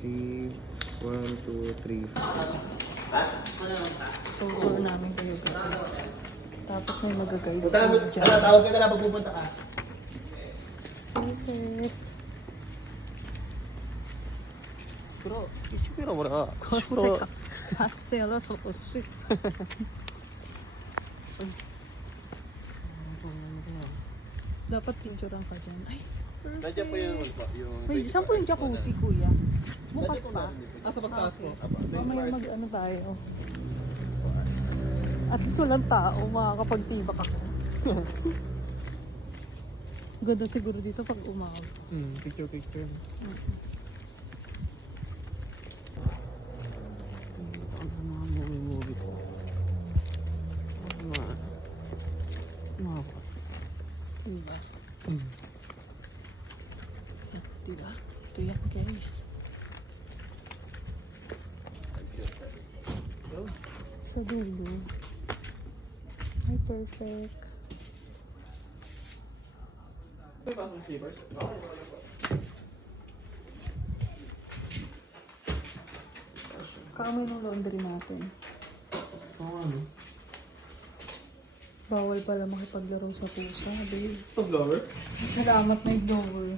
see. 1, 2, 3. So, tour namin kayo guys. Tapos may mag-guide Punta sa na, dyan. tawag ka na lang pag pupunta ka. Perfect. Bro, ichipira mo na. Koste ka. Hastela so koste. Dapat picturean ka dyan. Ay, Nandiyan po yung... Wait, saan po yung jacuzzi, kuya? Bukas pa. Ah, sa pagtaas mo. Mamaya mag-ano tayo. At least walang tao, makakapagtibak ako. Ganda siguro dito pag umaga. Picture. Diba? Diba? Ito yan guys. Sa dulo. Ay, perfect. Kaamoy ng laundry natin. Bawal pala makipaglaro sa pusa, babe. Blower? Salamat na blower.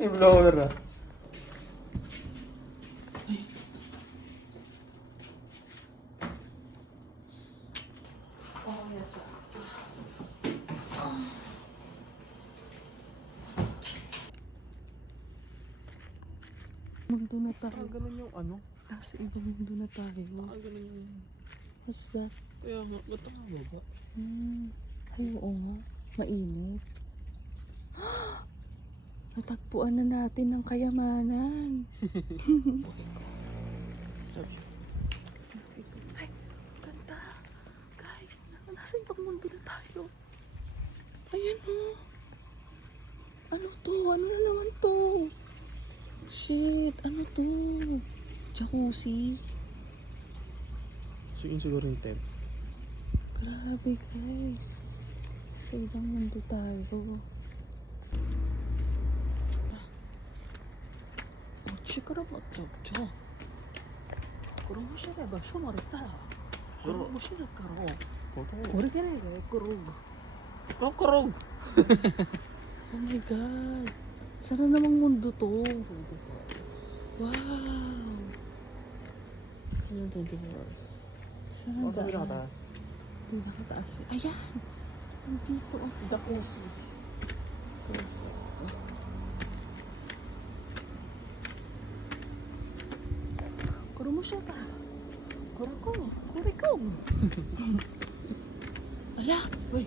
May blower ah. Oh, yes. Mundo na tayo. Ganun yung ano? Nasa ibang mundo na tayo. Ganun yung... What's that? Kaya, ba't ang baba? Ay, oo nga. Mainit. Natagpuan na natin ang kayamanan. Ay, ganda. Guys, nasa ibang mundo na tayo. Ayan o. Ano to? Ano na naman to? Shit, ano to? Jacuzzi. So, yun siguro yung tent. Grabe guys. Sa ibang mundo tayo. Chikara mo ito. Kuro mo siya ba? Sumarita. Kuro mo siya karo. Kuro ka na kurog. Kurog! Oh my god. Sana namang mundo to. Wow. Ano yung 24 hours? Sana daan. Pinakataas. Pinakataas. Ayan. Nandito ang Jacuzzi. perfect. Kuro mo siya ka. Kuro ko. Kuri ko. Ala. Uy,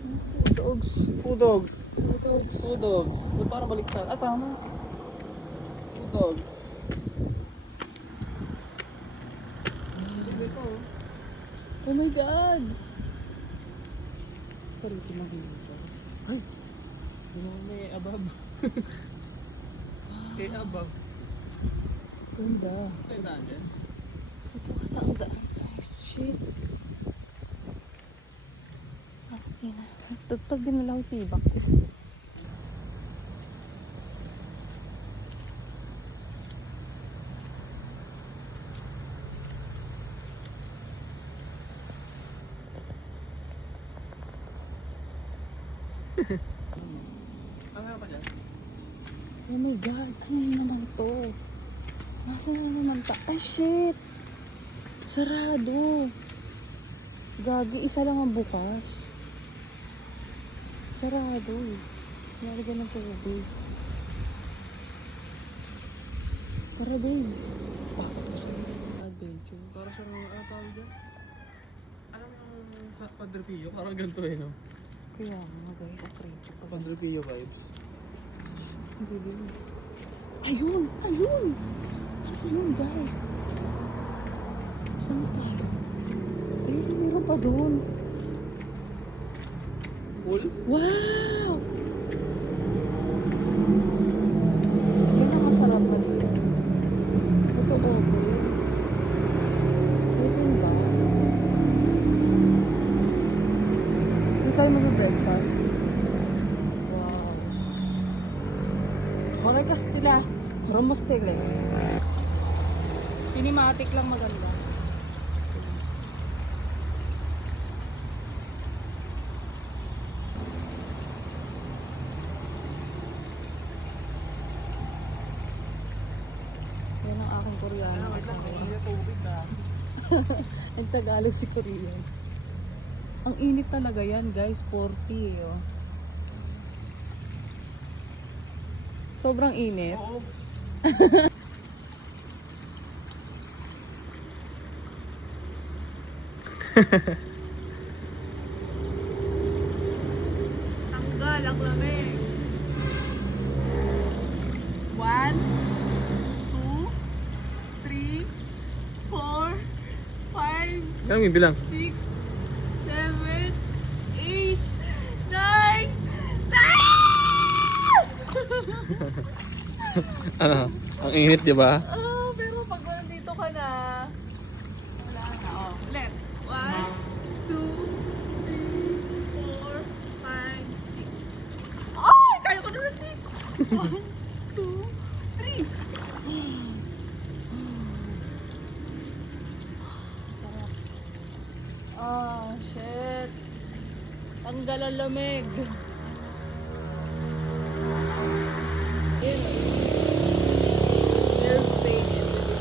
Dogs. two dogs. Dogs. Two dogs. Ba't parang baliktad? Ah, tama. Two dogs. Oh my god. Pero ito lang dito. Ay! May abab. Eh, abab. Ganda. Ay, daan dyan. Ito ata ang daan guys. Shit. Okay na. Pag dinala ko tibak. Ano pa dyan? Oh my god. Ano yun naman to? Nasaan na naman ta? Ay shit. Sarado. Gagi. Isa lang ang bukas. Sarado. Nalagyan ng tubig. Tara babe. Takot ko siya. Adventure. Para sa mga tawag dyan? Ano yung sa Padre Pio? Parang ganito eh, no? Kaya nga guys. Akrecho pa. Padre Pio vibes. Hindi din. Ayun! Ayun! Ano yun guys? Saan na tayo? Ayun, meron pa doon. Pool? Wow! Yan ang masarap na dito. Ito open. Open ba? Hindi tayo mag-breakfast. Wow. Hola Castilla. Koromos tele. Cinematic lang maganda. Yan ang aking Koreano asawa. Nagtagalog si Korean. Ang init talaga yan guys, 40 oh. Sobrang init. Oo. Tanggal ang lamig. 1, 2, 3, 4, 5, Kami bilang. 6, 7, 8, 9, 10! Ano? Ang init, di ba? Oh, pero pag nandito ka na, wala na. Oh, ulit. 1, 2, 3, 4, 5, 6. Ay! Kaya ko na 6! 1, 2, 3. Oh, shit. Tanggal ang lamig. There's pain in the day.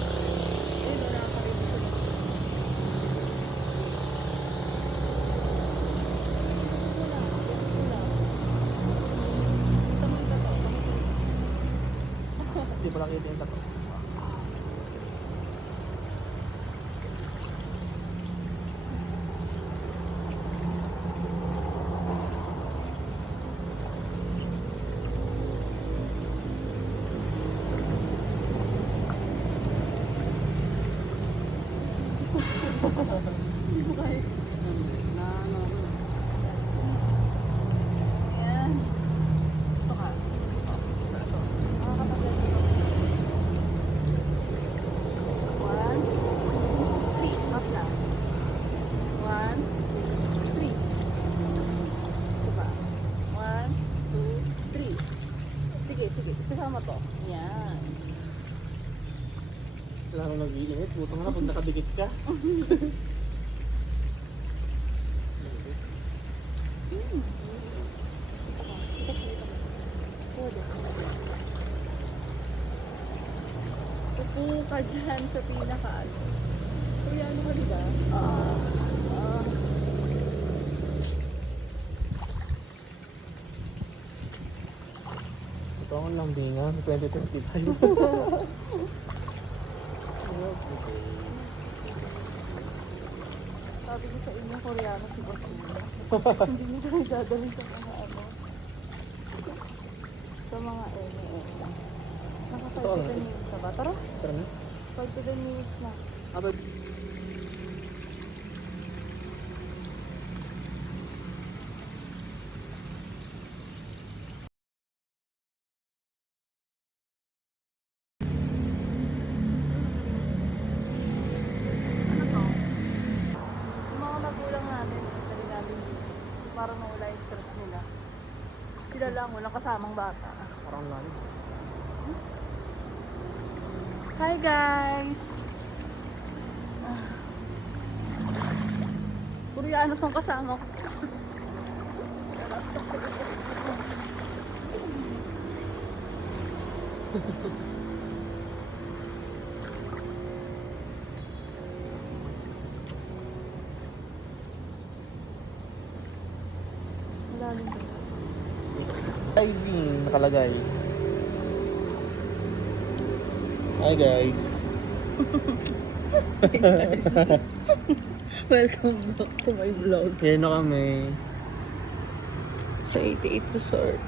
Ayun, wala ka rin dito. Wala, wala. Kita mo yung tato. Hindi pala kita yung tato. Hindi mo kaya. Ayan. Ito ka. Makakapagay dito. 1, 2, 3. Stop lang. 1, 2, 3. Ito pa. 1, 2, 3. Sige, sige. Kasama to. Yan. Lalo nag-iinit. Butang na pag nakadikit ka. Upo ka dyan sa pinaka-ano. Koreano ka diba? Ito ang lambingan. 2025. Sabi ko sa inyo, Koreano si Boss Nino. Hindi nyo kami dadalhin sa mga ano. Sa mga Naka 5 to 10 minutes na ba? Tara, Tara na. 5 to 10 minutes na. Abad. Ano to? Yung mga magulang natin, dali namin dito. Parang nawala yung stress nila. Sila lang, walang kasamang bata. Parang lalim. Hi guys! Koreano tong kasama ko. Malalim ba? Diving nakalagay. Hi guys. Hi guys! Welcome back to my vlog. Here na kami. Sa 88 Resort.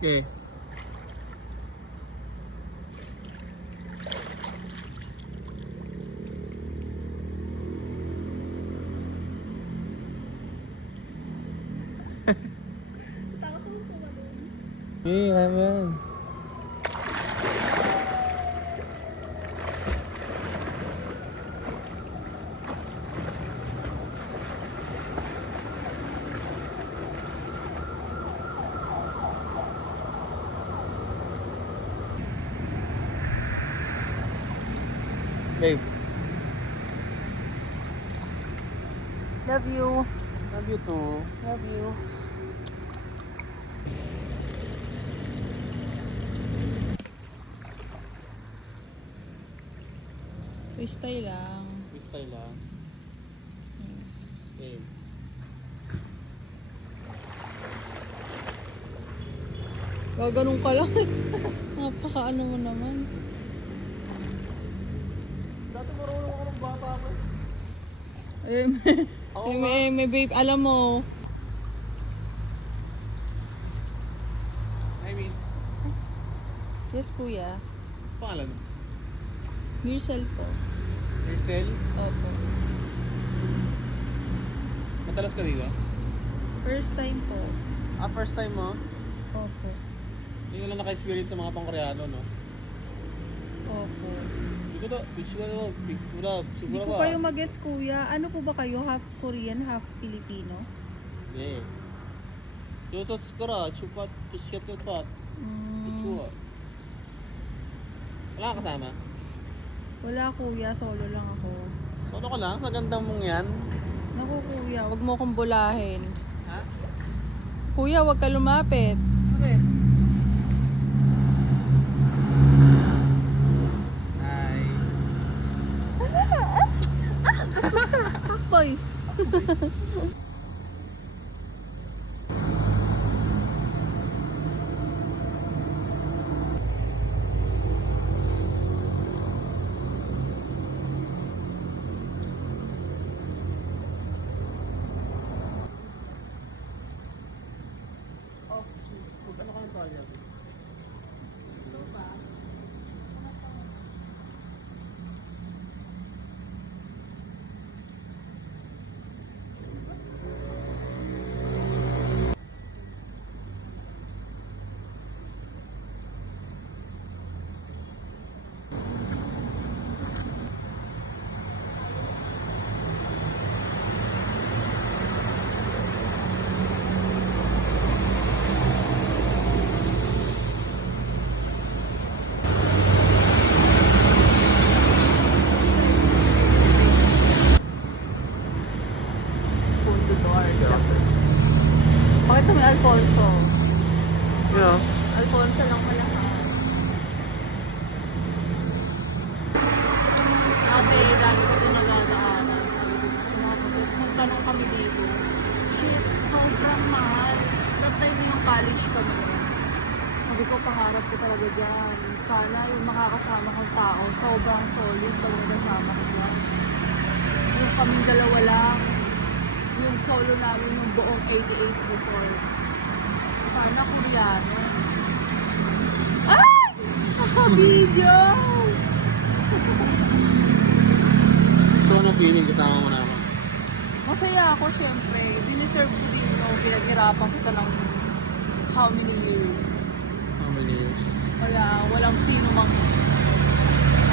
Yeah. Takot mo po ba doon? Eh, kaya mo yan. Babe, Love you. love you too. Love you. Freestyle lang. Freestyle lang. Babe. Gaganong ka lang. Napaka-ano mo naman. Dati marunong ako ng bata ako. Eh, Oo may babe, alam mo. I miss. Yes, kuya. Pangalan? Mircel po. Marcel? Opo. Matalas ka dito? First time po. Ah, first time mo? Opo. Hindi ka lang naka-experience sa mga pang-Koreano, no? Opo. Dito na, bitch ka na, pick mo na, Hindi siguro po ka. kayo mag-gets, kuya. Ano po ba kayo? Half Korean, half Filipino? 네. 요도 스코라 주파 시켰던 것 좋아. Wala ka kasama? Wala, kuya. Solo lang ako. Solo ka lang? Sa ganda mong yan? Naku, kuya. Wag mo akong bulahin. Ha? Kuya, wag ka lumapit. Bakit? Hi. Boy. Oh, magkano ka ng toilet? Bakit kami Alfonso? Yeah. Alfonso lang pala ka. Ate, lagi ko doon nagdadaanan. Kung tanong kami dito, shit, sobrang mahal. That time yung college kami. Sabi ko, pangarap ko talaga dyan. Sana yung makakasama kong tao, sobrang solid pag nagkasama ko dyan. Yung kaming dalawa lang, yung solo namin yung buong 88 resort. Sana Koreano. Ah! Naka-video! So, ano feeling kasama mo na ako? Masaya ako, syempre. Diniserve ko din yung pinaghirapan kita ng how many years. How many years? Walang sino mang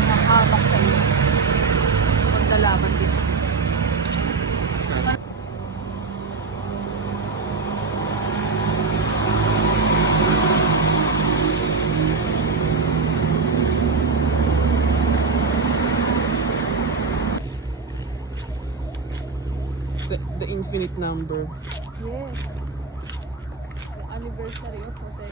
nakahabak sa'yo. Pagdalaban din. The infinite number. Yes. The anniversary of Jose.